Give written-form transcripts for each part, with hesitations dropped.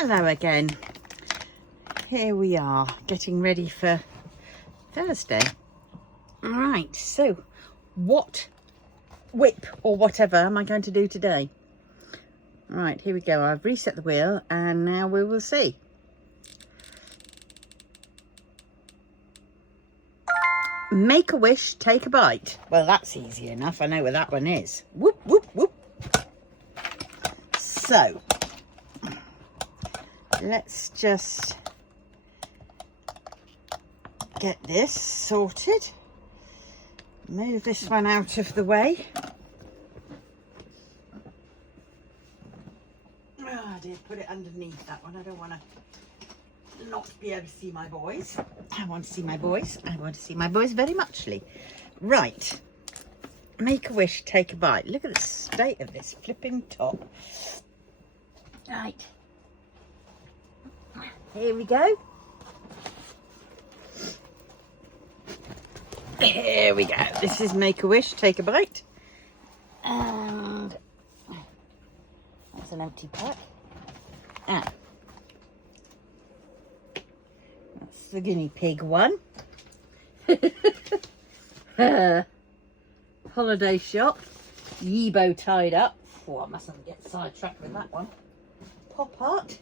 Hello again. Here we are, getting ready for Thursday. Right, so what whip or whatever am I going to do today? Right, here we go. I've reset the wheel and now we will see. Make a wish, take a bite. Well, that's easy enough. I know where that one is. Whoop, whoop, whoop. So, let's just get this sorted. Move this one out of the way. Oh dear, put it underneath that one. I don't want to not be able to see my boys. I want to see my boys. I want to see my boys very muchly. Right. Make a wish, take a bite. Look at the state of this flipping top. Right. Here we go. Here we go. This is make a wish, take a bite. And that's an empty pack. Ah. That's the guinea pig one. Holiday shop. Yibo tied up. Oh, I mustn't get sidetracked with that one. Pop art.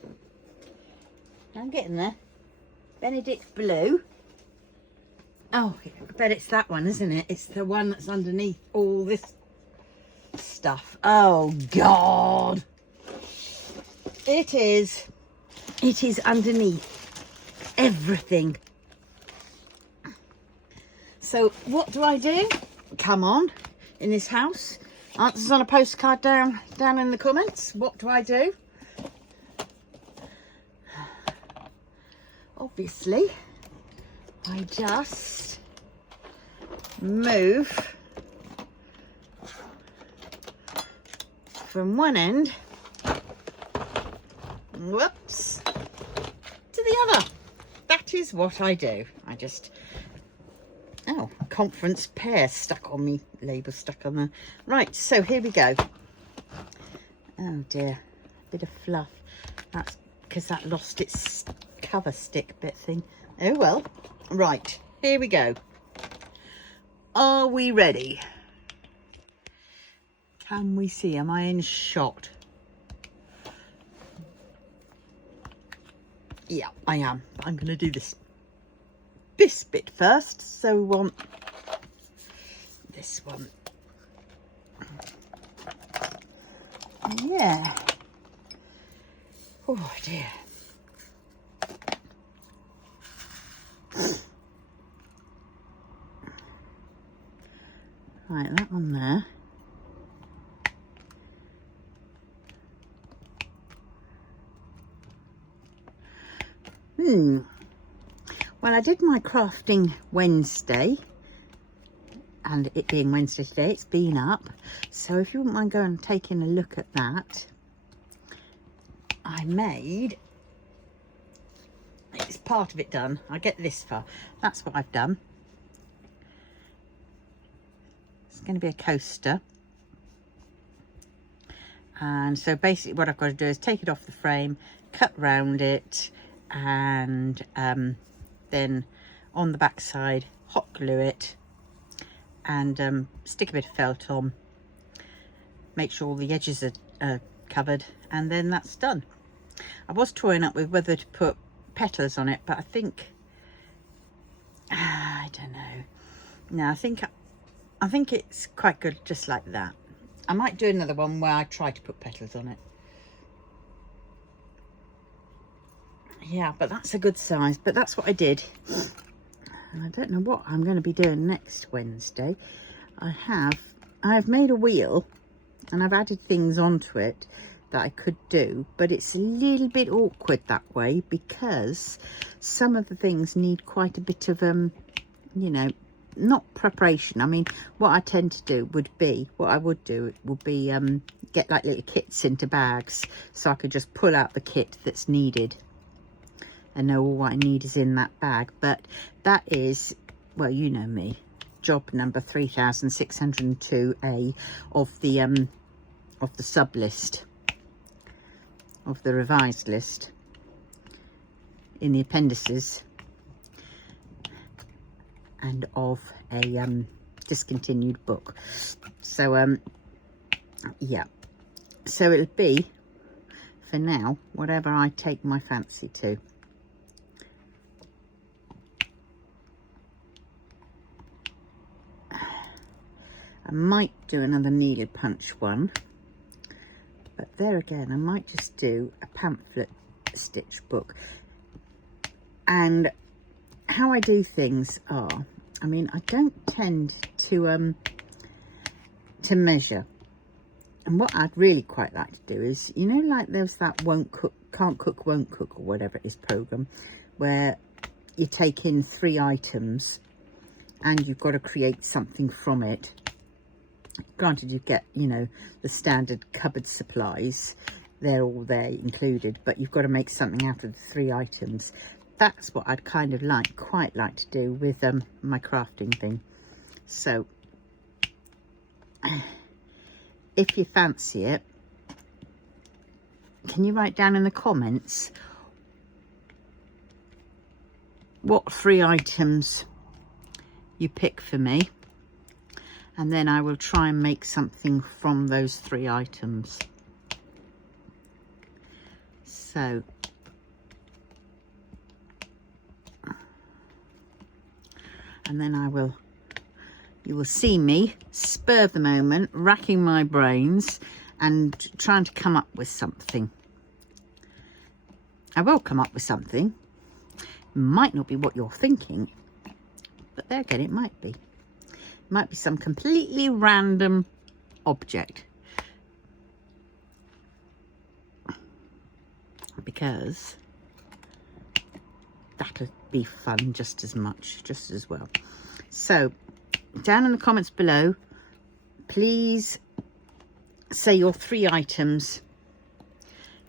I'm getting there. Benedict Blue. Oh, I bet it's that one, isn't it? It's the one that's underneath all this stuff. Oh, God. It is. It is underneath everything. So, what do I do? Come on, in this house. Answers on a postcard down in the comments. What do I do? Obviously, I just move from one end, whoops, to the other. That is what I do. I just, oh, conference pear stuck on me, label stuck on there. Right, so here we go. Oh dear, bit of fluff. That's because that lost its cover stick bit thing. Oh well. Right, here we go. Are we ready? Can we see? Am I in shot? Yeah, I am. I'm going to do this bit first. So we want this one. Yeah. Oh dear. Right, that one there. Well, I did my crafting Wednesday, and it being Wednesday today, it's been up. So if you wouldn't mind going and taking a look at that, I made, it's part of it done. I get this far. That's what I've done. It's going to be a coaster. And so basically what I've got to do is take it off the frame, cut round it, and then on the back side hot glue it and stick a bit of felt on, make sure all the edges are covered, and then that's done. I was toying up with whether to put petals on it, but I think I don't know. No, I think it's quite good just like that. I might do another one where I try to put petals on it. Yeah, but that's a good size. But that's what I did. And I don't know what I'm going to be doing next Wednesday. I've made a wheel and I've added things onto it that I could do, but it's a little bit awkward that way because some of the things need quite a bit of you know, not preparation. I mean, what I tend to do would be, get like little kits into bags so I could just pull out the kit that's needed and know all what I need is in that bag. But that is, well, you know me, job number 3602A of the sub list, of the revised list. in the appendices and of a discontinued book. So yeah, so it'll be for now whatever I take my fancy to. I might do another needle punch one, but there again I might just do a pamphlet stitch book. And how I do things are, I mean, I don't tend to measure. And what I'd really quite like to do is, you know, like there's that can't cook, won't cook, or whatever it is program, where you take in 3 items and you've got to create something from it. Granted, you get, you know, the standard cupboard supplies, they're all there included, but you've got to make something out of the 3 items. That's what I'd kind of quite like to do with my crafting thing. So if you fancy it, can you write down in the comments what 3 items you pick for me, and then I will try and make something from those 3 items. So and then you will see me spur of the moment, racking my brains and trying to come up with something. I will come up with something. Might not be what you're thinking, but there again, it might be. It might be some completely random object. Because that'll be fun just as much, just as well. So down in the comments below, please say your 3 items,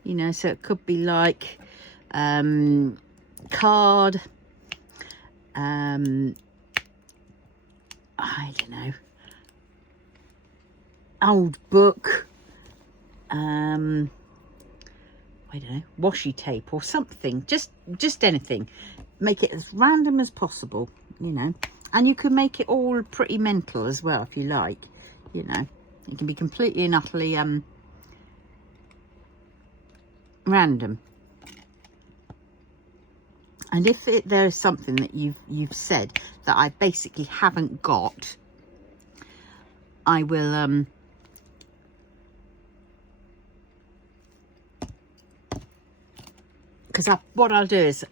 you know, so it could be like card, I don't know, old book, I don't know, washi tape or something, just anything. Make it as random as possible, you know, and you can make it all pretty mental as well if you like, you know. It can be completely and utterly random. And if there is something that you've said that I basically haven't got, I will because what I'll do is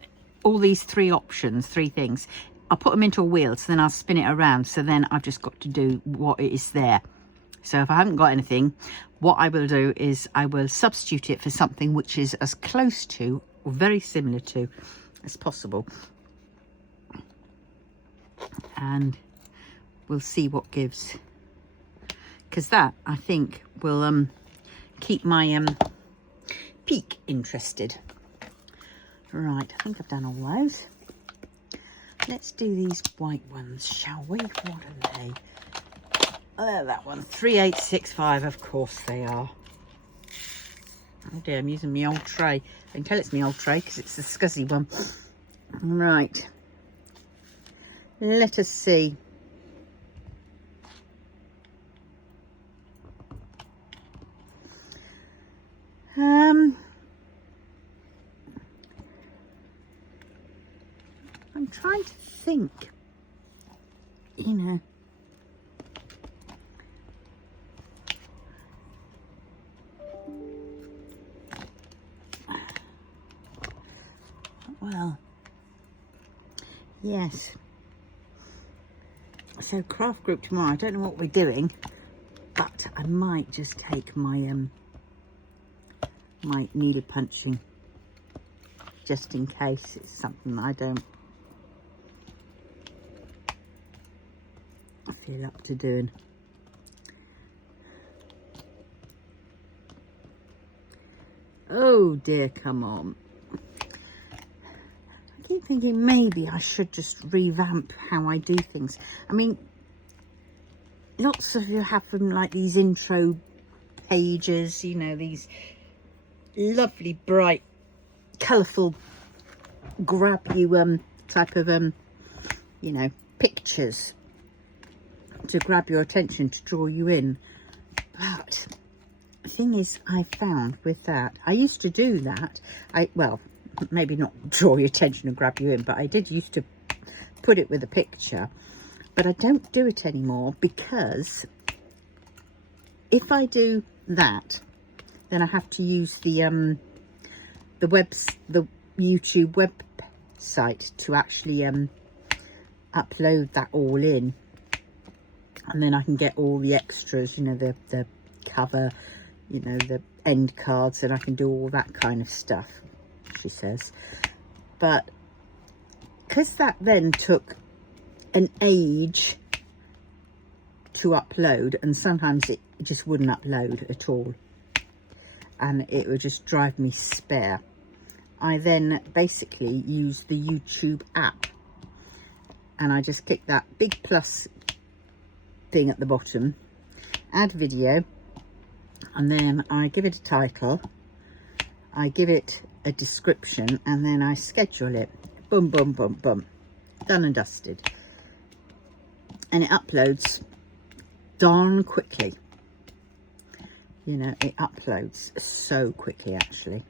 all these 3 options, 3 things, I'll put them into a wheel, so then I'll spin it around, so then I've just got to do what it is there. So if I haven't got anything, what I will do is I will substitute it for something which is as close to or very similar to as possible, and we'll see what gives, because that I think will keep my peak interested. Right, I think I've done all those. Let's do these white ones, shall we? What are they? Oh, that one, 3865, of course they are. Oh dear, I'm using my old tray. I can tell it's my old tray because it's the scuzzy one. Right, let us see. I'm trying to think, you know. Well, yes. So craft group tomorrow, I don't know what we're doing, but I might just take my my needle punching, just in case it's something that I don't feel up to doing. Oh dear, come on. I keep thinking maybe I should just revamp how I do things. I mean, lots of you have them like these intro pages, you know, these lovely, bright, colourful grab you type of you know, pictures to grab your attention, to draw you in. But the thing is, I found with that, I used to do that. Well, maybe not draw your attention and grab you in, but I did used to put it with a picture. But I don't do it anymore, because if I do that, then I have to use the YouTube website to actually upload that all in, and then I can get all the extras, you know, the cover, you know, the end cards, and I can do all that kind of stuff, she says. But because that then took an age to upload, and sometimes it just wouldn't upload at all, and it would just drive me spare, I then basically use the YouTube app, and I just click that big plus thing at the bottom, add video, and then I give it a title, I give it a description, and then I schedule it. Boom, boom, boom, boom, done and dusted. And it uploads darn quickly. You know, it uploads so quickly, actually,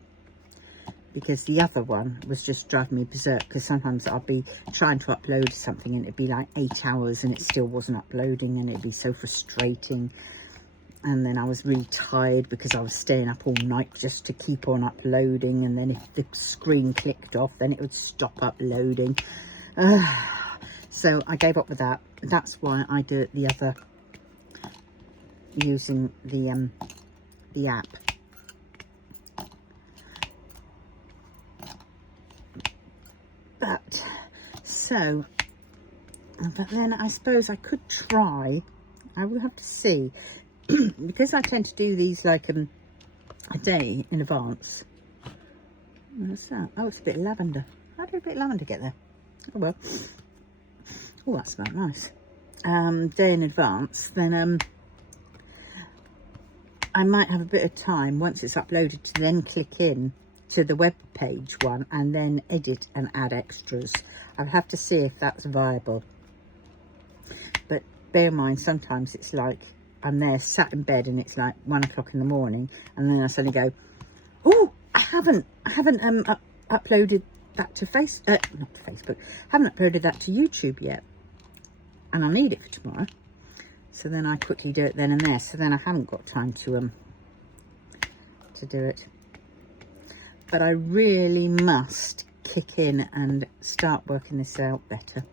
because the other one was just driving me berserk, because sometimes I'll be trying to upload something and it'd be like 8 hours and it still wasn't uploading, and it'd be so frustrating. And then I was really tired because I was staying up all night just to keep on uploading, and then if the screen clicked off, then it would stop uploading. So I gave up with that. That's why I do it the other, using the app. But then I suppose I could try. I will have to see, because I tend to do these like a day in advance. What's that? Oh, it's a bit of lavender. How did a bit of lavender get there? Oh well. Oh, that smells nice. Day in advance, then I might have a bit of time once it's uploaded to then click in to the web page one and then edit and add extras. I'll have to see if that's viable. But bear in mind, sometimes it's like I'm there sat in bed and it's like 1 o'clock in the morning, and then I suddenly go, oh, I haven't uploaded that to not to Facebook, haven't uploaded that to YouTube yet, and I need it for tomorrow. So then I quickly do it then and there. So then I haven't got time to do it. But I really must kick in and start working this out better.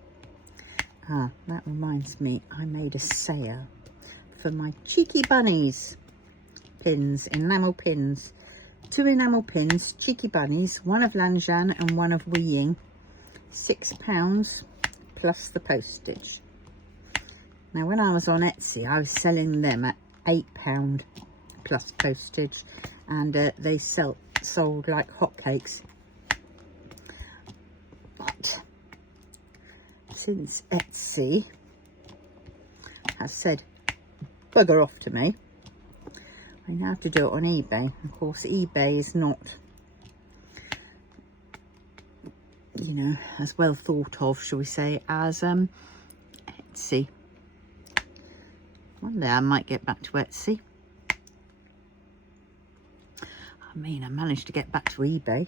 Ah, that reminds me, I made a sale for my cheeky bunnies pins, enamel pins. 2 enamel pins, cheeky bunnies, one of Lanjan and one of Weeing. £6 plus the postage. Now, when I was on Etsy, I was selling them at £8 plus postage, and they sold like hotcakes. But since Etsy has said bugger off to me, I now have to do it on eBay. Of course, eBay is not, you know, as well thought of, shall we say, as Etsy. One day I might get back to Etsy. I mean, I managed to get back to eBay,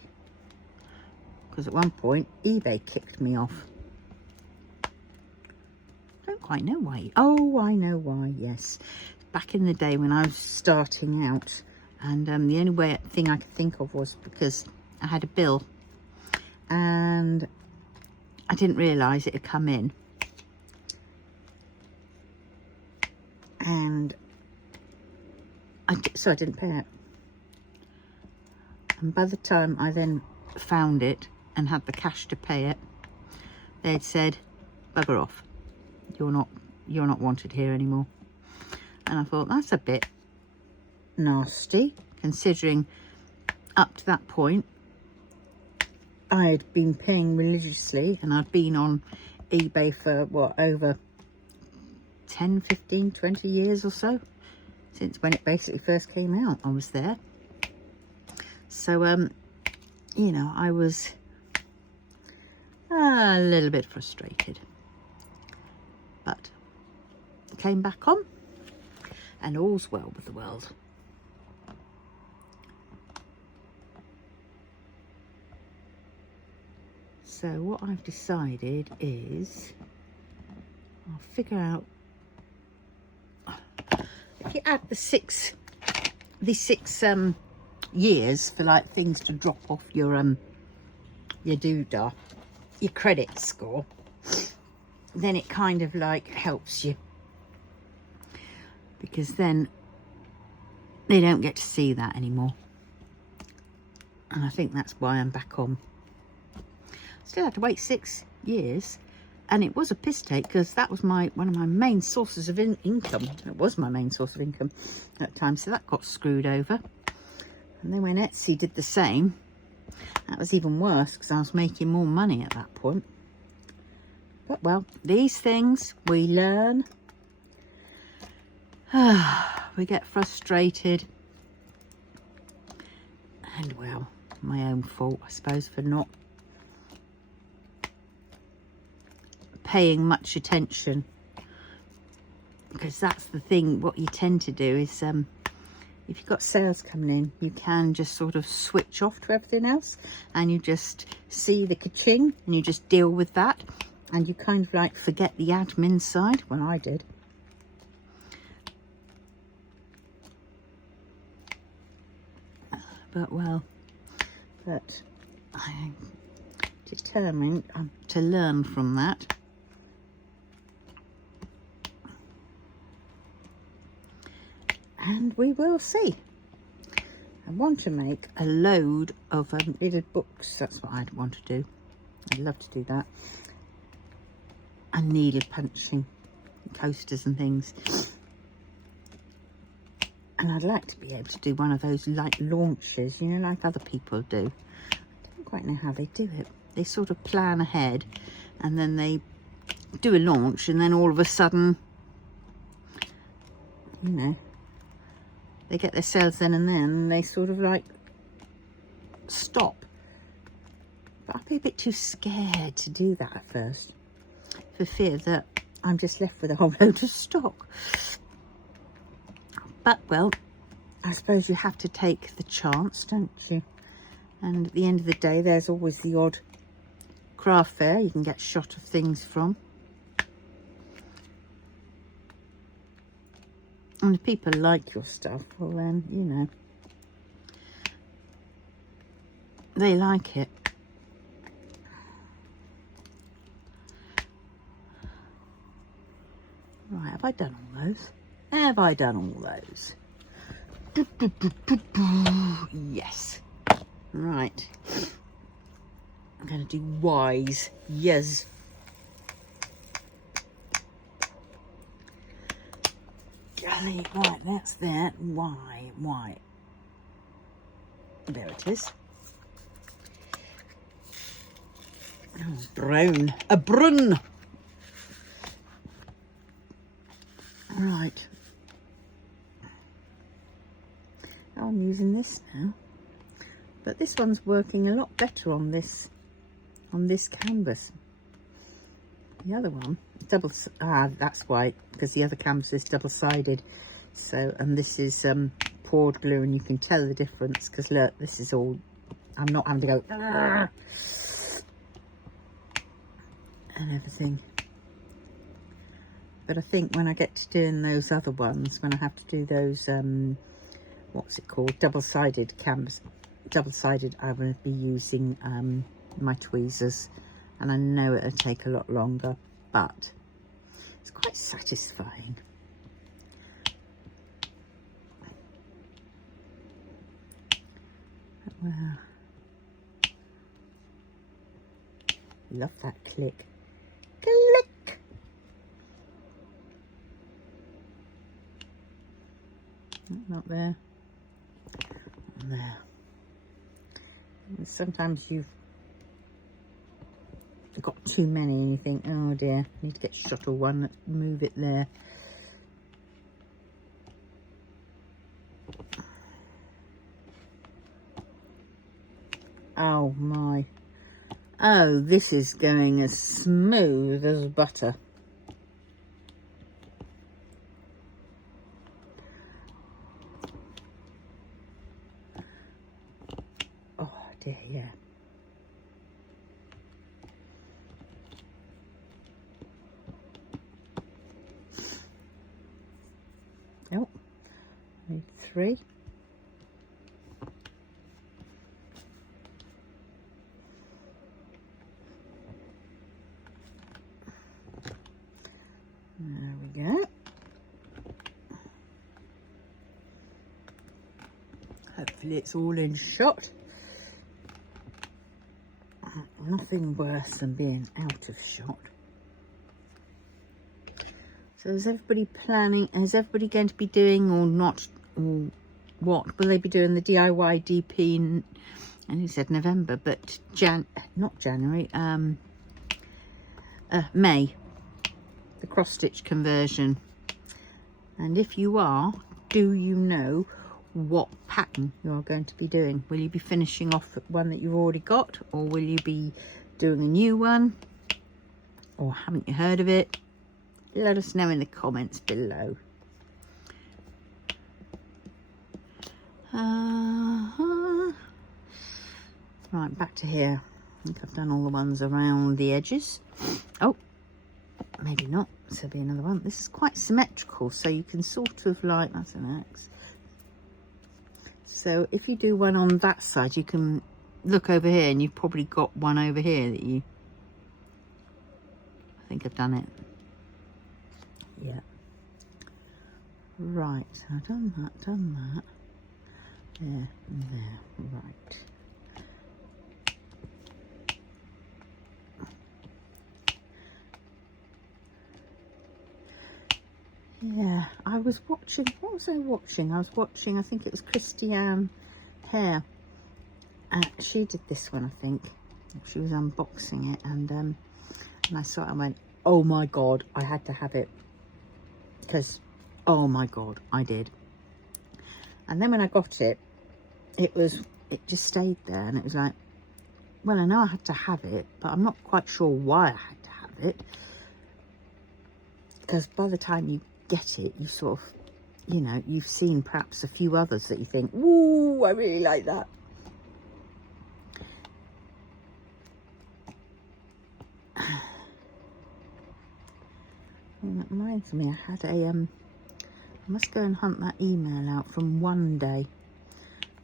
because at one point eBay kicked me off. I don't quite know why. Oh, I know why, yes. Back in the day when I was starting out, and the only thing I could think of was because I had a bill and I didn't realise it had come in. And so I didn't pay it. And by the time I then found it and had the cash to pay it, they'd said, bugger off, you're not wanted here anymore. And I thought, that's a bit nasty, considering up to that point I had been paying religiously, and I'd been on eBay for what, over 10, 15, 20 years or so, since when it basically first came out. I was there. So you know, I was a little bit frustrated, but came back on and all's well with the world. So what I've decided is I'll figure out, if you add the six years for like things to drop off your doodah, your credit score, then it kind of like helps you, because then they don't get to see that anymore. And I think that's why I'm back on. Still had to wait 6 years, and it was a piss take, because that was one of my main sources of income. It was my main source of income at the time, so that got screwed over. And then when Etsy did the same, that was even worse, because I was making more money at that point. But well, these things we learn. We get frustrated, and well, my own fault, I suppose, for not paying much attention, because that's the thing. What you tend to do is if you've got sales coming in, you can just sort of switch off to everything else, and you just see the ka-ching and you just deal with that, and you kind of like forget the admin side. Well, I did. But I'm determined to learn from that. And we will see. I want to make a load of little books. That's what I'd want to do. I'd love to do that. And needle punching coasters and things. And I'd like to be able to do one of those like launches, you know, like other people do. I don't quite know how they do it. They sort of plan ahead, and then they do a launch, and then all of a sudden, you know, they get their sales then and then, and they sort of like stop. But I'd be a bit too scared to do that at first, for fear that I'm just left with a whole load of stock. But well, I suppose you have to take the chance, don't you? And at the end of the day, there's always the odd craft fair you can get shot of things from. And if people like your stuff, well then, you know, they like it. Right, have I done all those? Have I done all those? Yes. Right. I'm going to do Y's. Yes. Golly, right, that's that. Y. There it is. Oh, brown. A brun. Right. Oh, I'm using this now. But this one's working a lot better on this canvas. The other one, that's why, because the other canvas is double-sided. So, and this is poured glue, and you can tell the difference, because look, this is all, I'm not having to go and everything. But I think when I get to doing those other ones, when I have to do those, what's it called, double-sided canvas, double-sided, I will be using my tweezers, and I know it'll take a lot longer, but it's quite satisfying. Well, love that click. Click. Not there. There. And sometimes you've got too many and you think, oh dear, I need to get shuttle one, let's move it there. Oh my. Oh, this is going as smooth as butter. Oh dear, yeah. Oh, need 3. There we go. Hopefully it's all in shot. Nothing worse than being out of shot. So is everybody planning, is everybody going to be doing or not, or what? Will they be doing the DIY DP in, and he said November, but not January, May, the cross stitch conversion? And if you are, do you know what pattern you are going to be doing? Will you be finishing off one that you've already got, or will you be doing a new one, or haven't you heard of it? Let us know in the comments below. Right, back to here. I think I've done all the ones around the edges. Oh, maybe not. So there'll be another one. This is quite symmetrical, so you can sort of like, that's an X. So if you do one on that side, you can look over here and you've probably got one over here that you, I think I've done it. Yeah. Right, so I've done that. There, and there, right. Yeah, I was watching, what was I watching? I was watching, I think it was Christiane Hare. She did this one, I think. She was unboxing it, and I saw it and went, oh my God, I had to have it. Because, oh my God, I did. And then when I got it, it just stayed there, and it was like, well, I know I had to have it, but I'm not quite sure why I had to have it. Because by the time you get it, you sort of, you know, you've seen perhaps a few others that you think, ooh, I really like that. Well, that reminds me, I had a, I must go and hunt that email out from one day.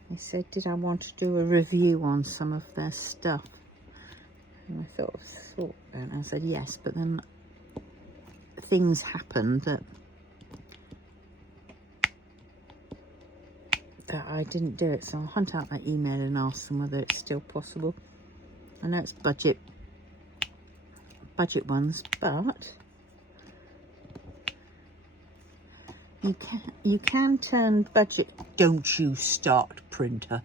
They said, did I want to do a review on some of their stuff? And I thought and I said yes, but then things happened that I didn't do it. So I'll hunt out that email and ask them whether it's still possible. I know it's budget ones, but you can turn budget. Don't you start, printer.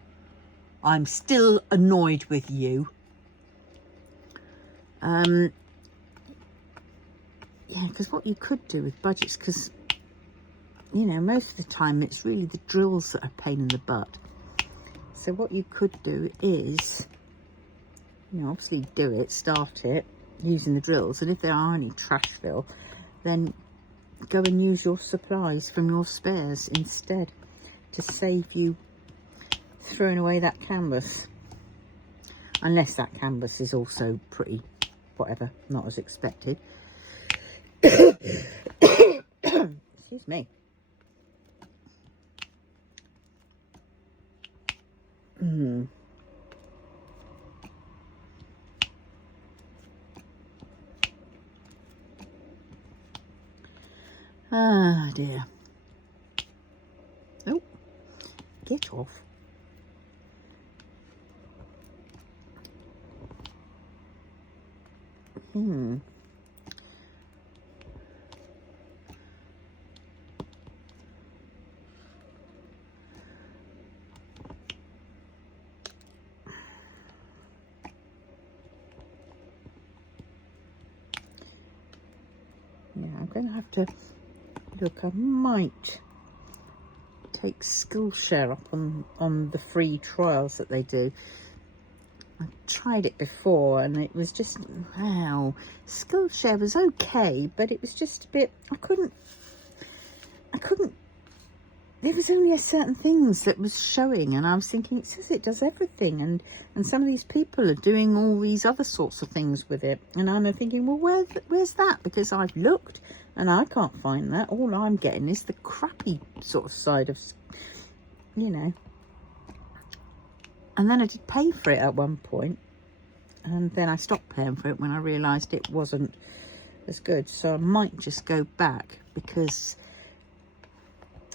I'm still annoyed with you. Yeah, because what you could do with budgets, because you know, most of the time it's really the drills that are a pain in the butt. So what you could do is, you know, obviously start it using the drills, and if there are any trash fill, then go and use your supplies from your spares instead, to save you throwing away that canvas. Unless that canvas is also pretty, whatever, not as expected. Excuse me. Ah dear. Oh, get off. Yeah, I'm going to have to look. I might take Skillshare up on the free trials that they do, I tried it before and it was just, wow, Skillshare was okay, but it was just a bit, I couldn't, there was only a certain things that was showing, and I was thinking, it says it does everything, and some of these people are doing all these other sorts of things with it, and I'm thinking, well, where's that? Because I've looked and I can't find that. All I'm getting is the crappy sort of side of, you know. And then I did pay for it at one point, and then I stopped paying for it when I realised it wasn't as good. So I might just go back, because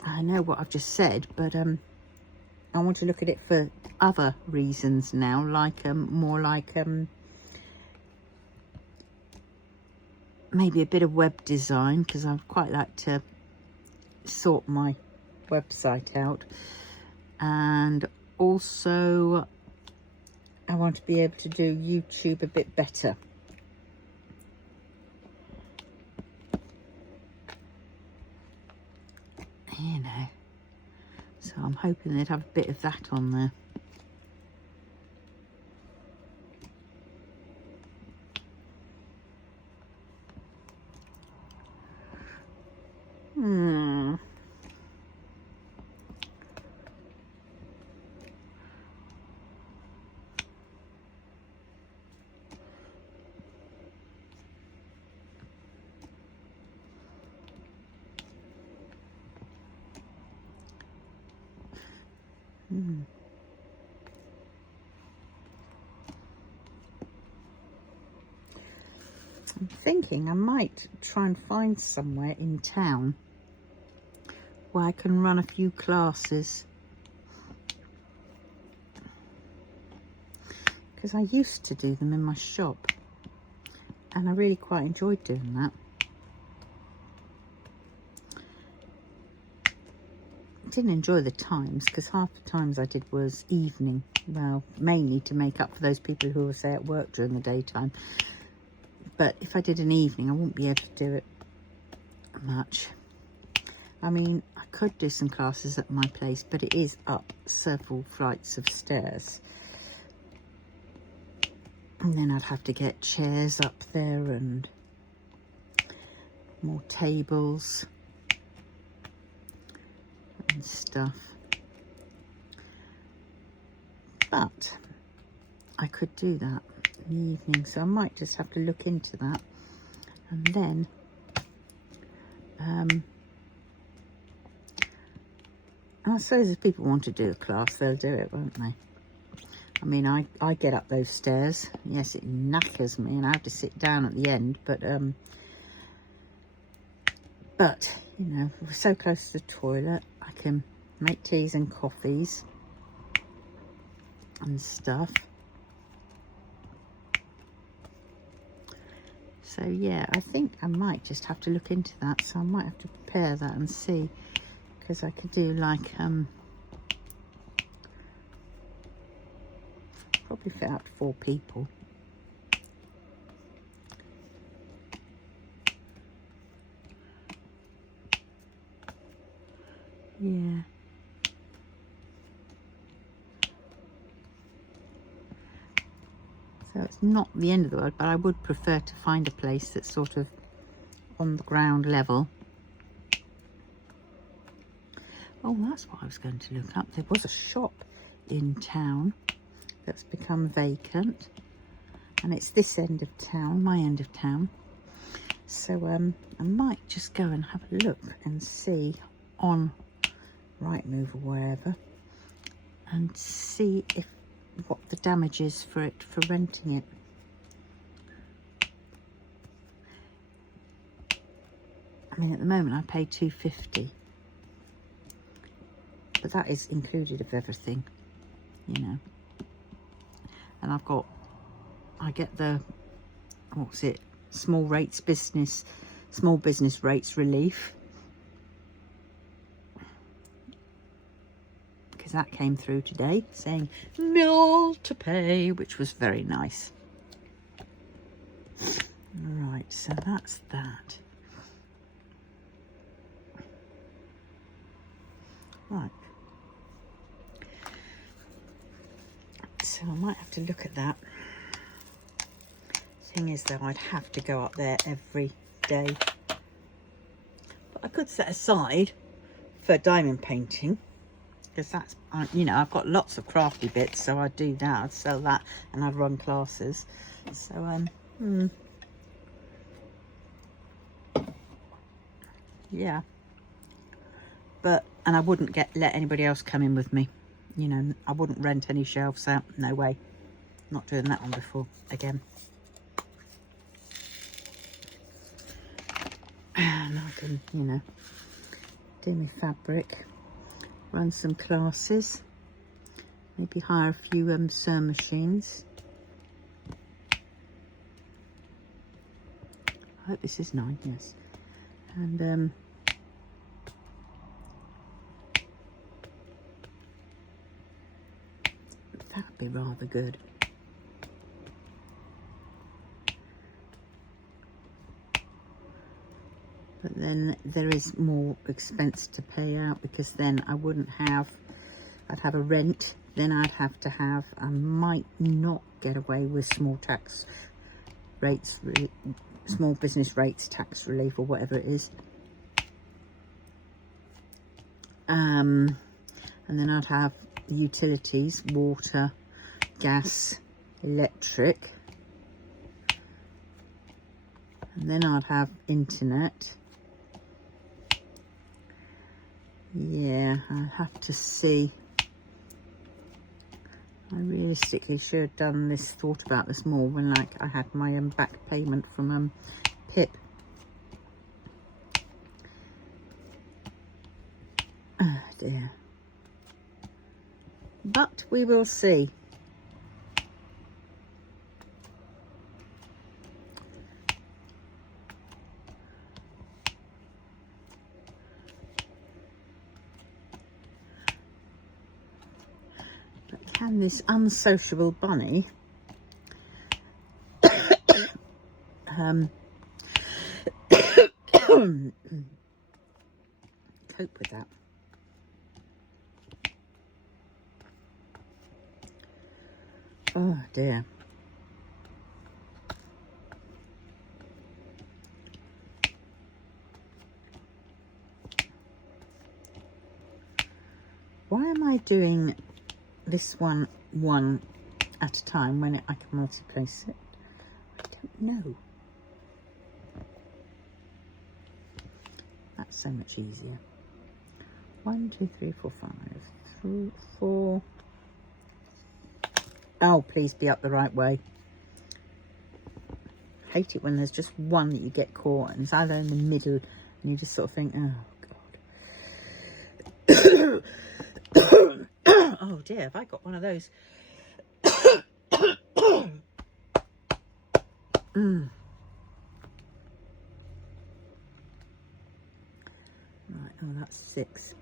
I know what I've just said, but I want to look at it for other reasons now, like more like maybe a bit of web design, because I'd quite like to sort my website out, and also I want to be able to do YouTube a bit better. You know, so I'm hoping they'd have a bit of that on there. I'm thinking I might try and find somewhere in town where I can run a few classes, because I used to do them in my shop and I really quite enjoyed doing that. I didn't enjoy the times, because half the times I did was evening, well, mainly to make up for those people who were, say, at work during the daytime. But if I did an evening, I wouldn't be able to do it much. I mean, I could do some classes at my place, but it is up several flights of stairs. And then I'd have to get chairs up there and more tables and stuff. But I could do that in the evening, so I might just have to look into that. And then I suppose if people want to do a class, they'll do it, won't they? I mean, I get up those stairs. Yes, it knackers me and I have to sit down at the end, but you know, we're so close to the toilet, I can make teas and coffees and stuff. So yeah, I think I might just have to look into that. So I might have to prepare that and see, because I could do like probably fit up to 4 people. Yeah. So it's not the end of the world, but I would prefer to find a place that's sort of on the ground level. Oh, that's what I was going to look up. There was a shop in town that's become vacant, and it's this end of town, my end of town. So I might just go and have a look and see on Rightmove or wherever, and see if what the damage is for it, for renting it. I mean, at the moment I pay £2.50, but that is included of everything, you know. And I get the, what's it, small business rates relief, because that came through today saying nil to pay, which was very nice. Right, so that's that. Right. So I might have to look at that. Thing is though, I'd have to go up there every day. But I could set aside for diamond painting, because that's, you know, I've got lots of crafty bits, so I'd do that, I'd sell that, and I'd run classes. So yeah, but, and I wouldn't let anybody else come in with me, you know. I wouldn't rent any shelves out, no way. Not doing that one before again. And I can, you know, do my fabric, run some classes, maybe hire a few sewing machines. I hope this is 9, yes. And that'd be rather good. But then there is more expense to pay out, because then I wouldn't have, I'd have a rent, then I'd have to have, I might not get away with small tax rates, small business rates, tax relief, or whatever it is. And then I'd have utilities, water, gas, electric. And then I'd have internet. Yeah, I'll have to see. I realistically should have done this, thought about this more when, like, I had my back payment from Pip. Oh dear. But we will see. Can this unsociable bunny cope with that? Oh dear. Why am I doing this one at a time when I can multi-place it? I don't know. That's so much easier. 1, 2, 3, 4, 5, 3, 4. Oh, please be up the right way. Hate it when there's just one that you get caught and it's either in the middle and you just sort of think, oh God. Oh dear, have I got one of those? Right, oh, that's 6,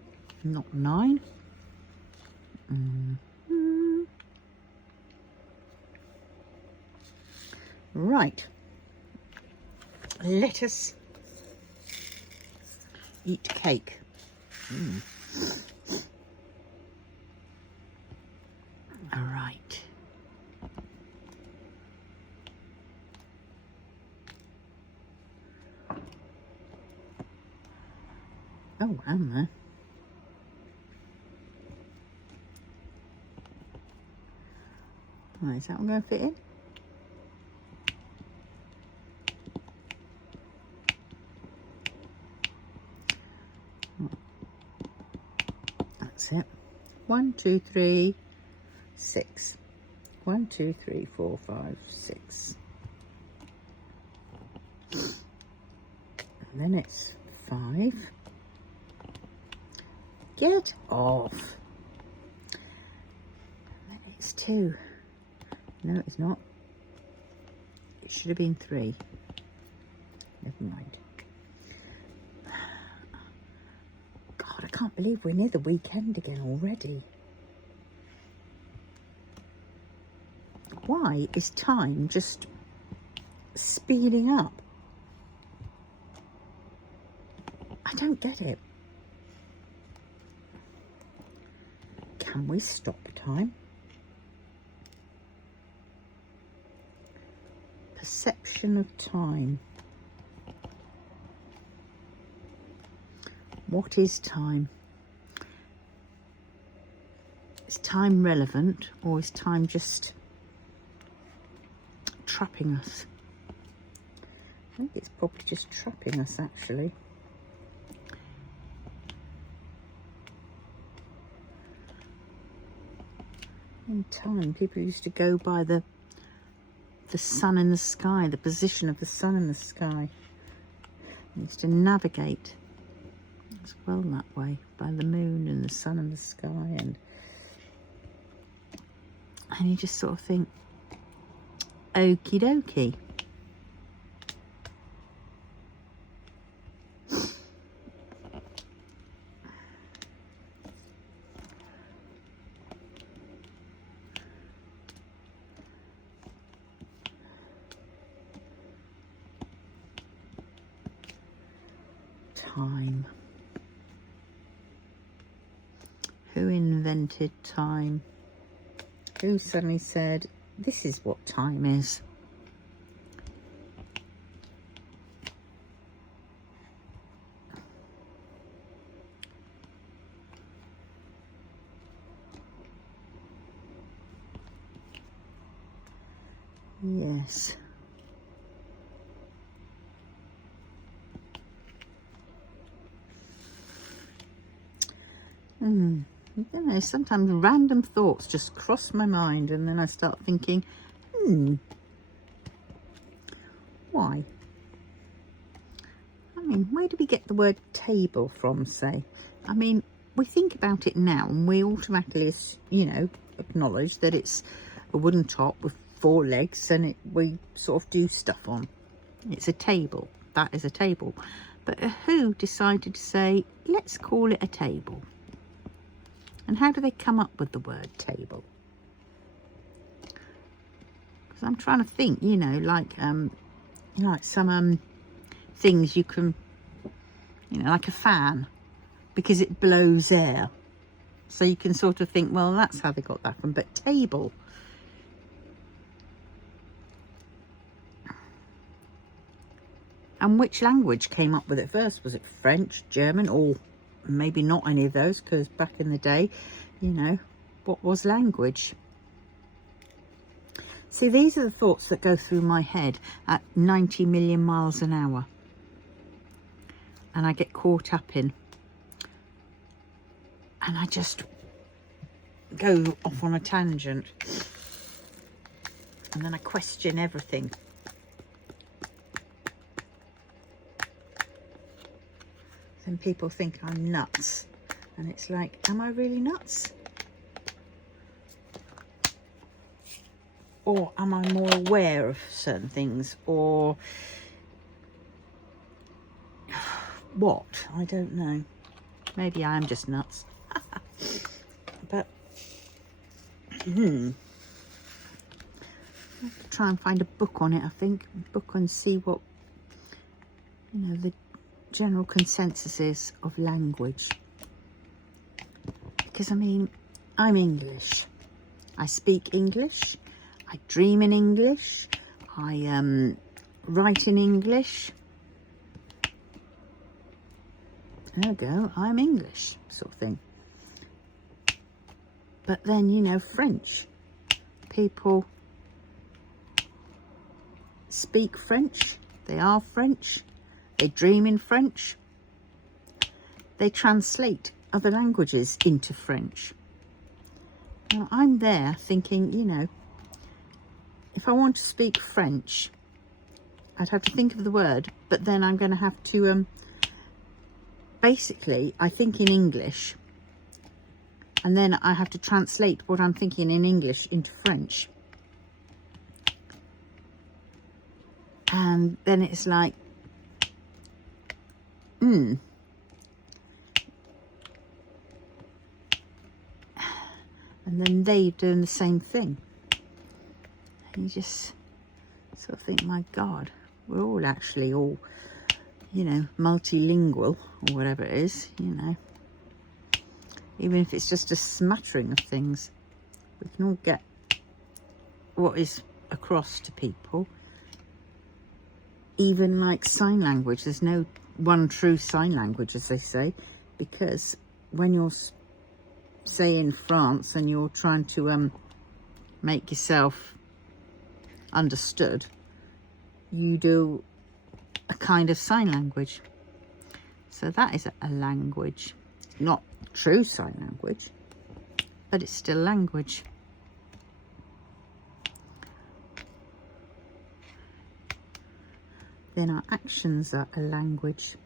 not 9. Right, let us eat cake. All right. Oh, am there? Right, is that one going to fit in? That's it. 1, 2, 3, 6. 1, 2, 3, 4, 5, 6. And then it's 5. Get off. And then it's 2. No, it's not. It should have been 3. Never mind. God, I can't believe we're near the weekend again already. Why is time just speeding up? I don't get it. Can we stop time? Perception of time. What is time? Is time relevant, or is time just trapping us? I think it's probably just trapping us, actually. In time, people used to go by the sun in the sky, the position of the sun in the sky. They used to navigate as well that way, by the moon and the sun in the sky, and you just sort of think, okie dokie. Time. Who invented time? Who suddenly said, this is what time is? Yes. You know, sometimes random thoughts just cross my mind, and then I start thinking, why? I mean, where do we get the word table from, say? I mean, we think about it now and we automatically, you know, acknowledge that it's a wooden top with 4 legs and we sort of do stuff on. It's a table. That is a table. But who decided to say, let's call it a table? And how do they come up with the word table? Because I'm trying to think, you know, like some things you can, you know, like a fan, because it blows air. So you can sort of think, well, that's how they got that from. But table. And which language came up with it first? Was it French, German, or maybe not any of those? Because back in the day, you know, what was language? See, these are the thoughts that go through my head at 90 million miles an hour. And I get caught up in. And I just go off on a tangent. And then I question everything. Then people think I'm nuts. And it's like, am I really nuts? Or am I more aware of certain things? Or what? I don't know. Maybe I am just nuts. But I have to try and find a book on it, I think. A book and see what, you know, the general consensus is of language. Because, I mean, I'm English. I speak English. I dream in English. I write in English. There we go. I'm English, sort of thing. But then, you know, French. People speak French. They are French. They dream in French. They translate other languages into French. Now, I'm there thinking, you know, if I want to speak French, I'd have to think of the word, but then I'm going to have to, basically, I think in English, and then I have to translate what I'm thinking in English into French. And then it's like, And then they're doing the same thing. And you just sort of think, my God, we're all actually you know, multilingual or whatever it is, you know. Even if it's just a smattering of things, we can all get what is across to people. even like sign language. There's no one true sign language, as they say, because when you're, say, in France and you're trying to make yourself understood, you do a kind of sign language. So that is a language, not true sign language, but it's still language. Then our actions are a language.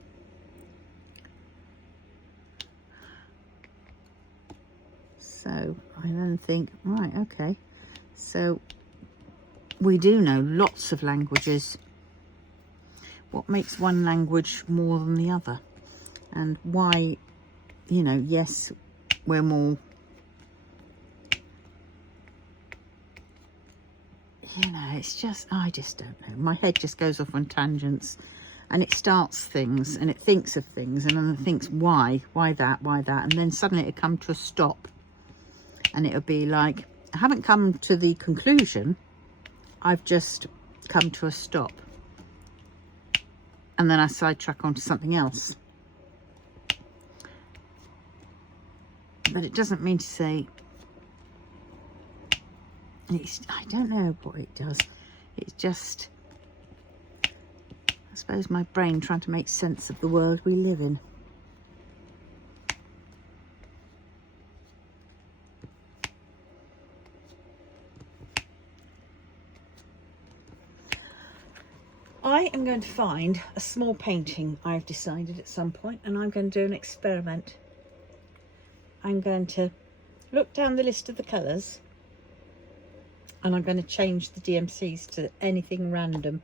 So I then think, right, okay, so we do know lots of languages. What makes one language more than the other? And why, you know, yes, we're more, you know, it's just, I just don't know. My head just goes off on tangents, and it starts things and it thinks of things, and then it thinks, why that, and then suddenly it'll come to a stop, and it'll be like, I haven't come to the conclusion, I've just come to a stop, and then I sidetrack onto something else. But it doesn't mean to say, I don't know what it does. It's just, I suppose, my brain trying to make sense of the world we live in. I am going to find a small painting, I've decided, at some point, and I'm going to do an experiment. I'm going to look down the list of the colours, and I'm going to change the DMCs to anything random,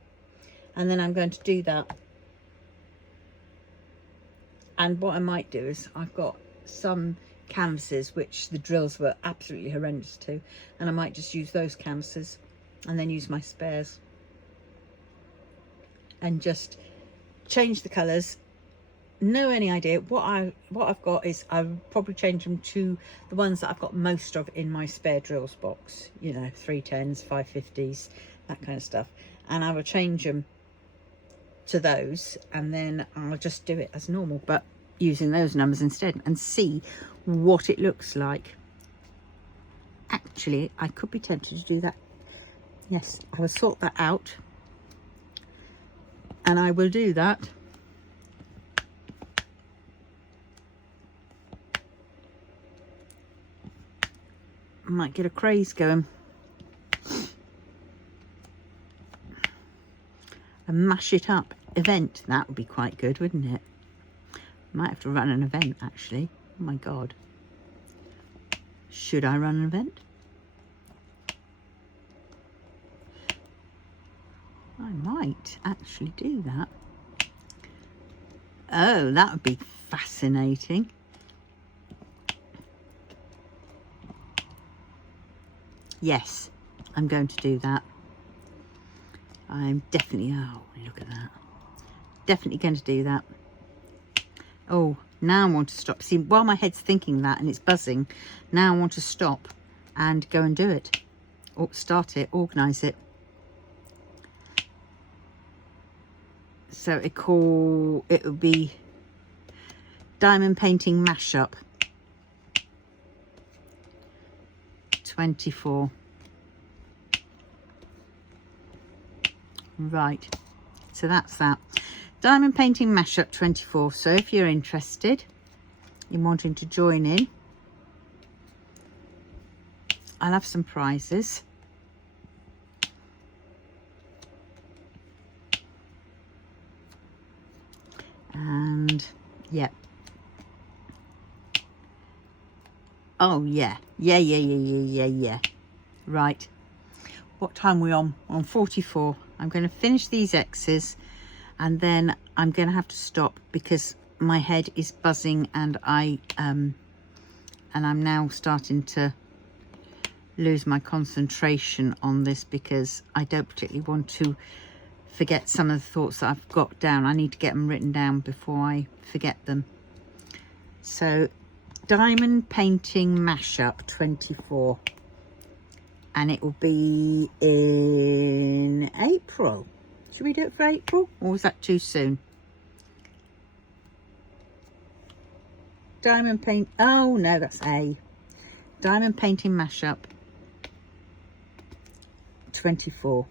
and then I'm going to do that. And what I might do is, I've got some canvases which the drills were absolutely horrendous to, and I might just use those canvases and then use my spares and just change the colours. No any idea. What I've got is, I'll probably change them to the ones that I've got most of in my spare drills box, you know, 310s, 550s, that kind of stuff, and I will change them to those, and then I'll just do it as normal, but using those numbers instead, and see what it looks like. Actually, I could be tempted to do that. Yes, I will sort that out, and I will do that. I might get a craze going. A mash it up event. That would be quite good, wouldn't it? Might have to run an event, actually. Oh my God. Should I run an event? I might actually do that. Oh, that would be fascinating. Yes, I'm going to do that. I'm definitely, oh, look at that. Definitely going to do that. Oh, now I want to stop. See, while my head's thinking that and it's buzzing, now I want to stop and go and do it. Or start it, organise it. So it would be Diamond Painting Mashup 24. Right, so that's that. Diamond Painting Mashup 24. So if you're interested in wanting to join in, I'll have some prizes. And yeah. Oh yeah. Yeah. Right. What time are we on? We're on 44. I'm going to finish these X's, and then I'm going to have to stop because my head is buzzing, and I'm now starting to lose my concentration on this because I don't particularly want to forget some of the thoughts that I've got down. I need to get them written down before I forget them. So Diamond Painting Mashup 24, and it will be in April. Should we do it for April, or was that too soon? Diamond paint. Oh no, that's A. Diamond painting mashup 24.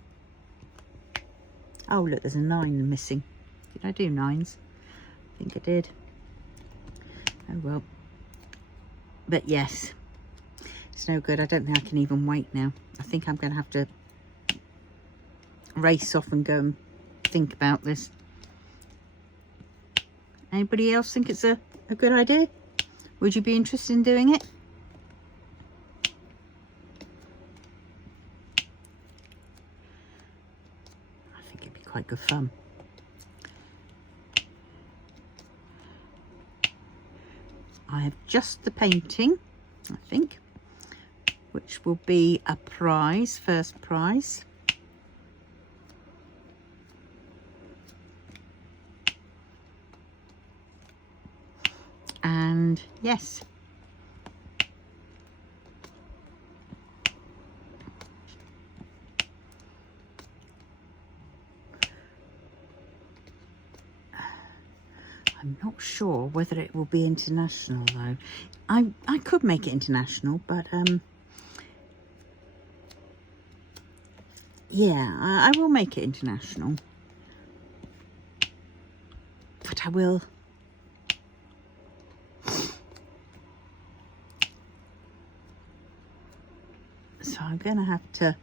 Oh look, there's a 9 missing. Did I do 9s? I think I did. Oh well. But yes, it's no good. I don't think I can even wait now. I think I'm going to have to race off and go and think about this. Anybody else think it's a good idea? Would you be interested in doing it? I think it'd be quite good fun. I have just the painting, I think, which will be a prize, first prize. And yes, I'm not sure whether it will be international though. I could make it international, but yeah, I will make it international. But I will. So I'm going to have to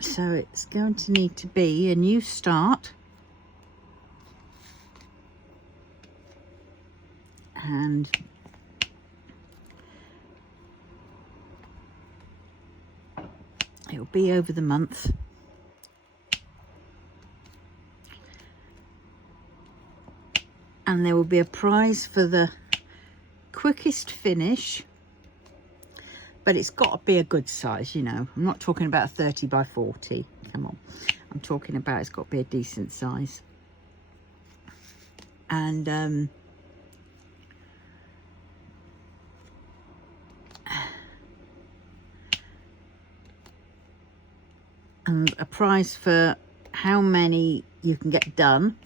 so it's going to need to be a new start, and it'll be over the month. And there will be a prize for the quickest finish, but it's got to be a good size, you know. I'm not talking about a 30 by 40. Come on. I'm talking about it's got to be a decent size. And a prize for how many you can get done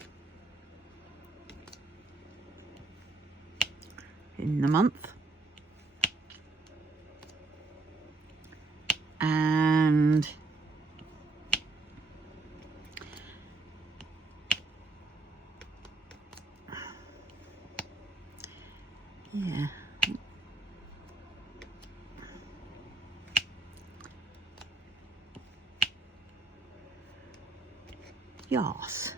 in the month. And yeah, yes.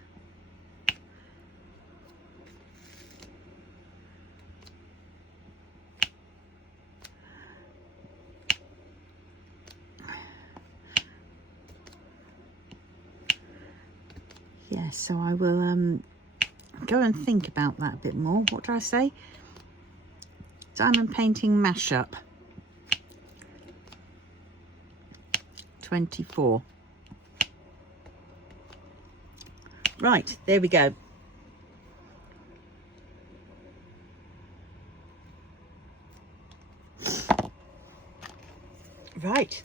Yeah, so I will go and think about that a bit more. What did I say? Diamond painting mashup 24. Right, there we go. Right.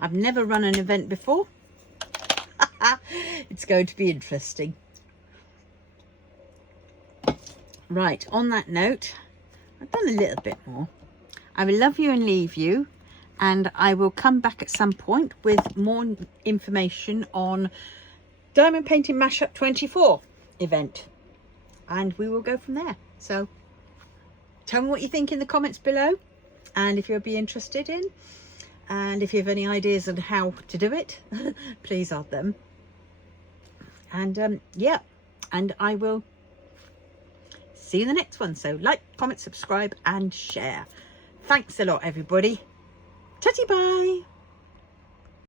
I've never run an event before. It's going to be interesting. Right, on that note, I've done a little bit more. I will love you and leave you, and I will come back at some point with more information on Diamond Painting Mashup 24 event, and we will go from there. So tell me what you think in the comments below, and if you'll be interested in, and if you have any ideas on how to do it, please add them. And yeah, and I will see you in the next one. So like, comment, subscribe and share. Thanks a lot, everybody. Tatty bye.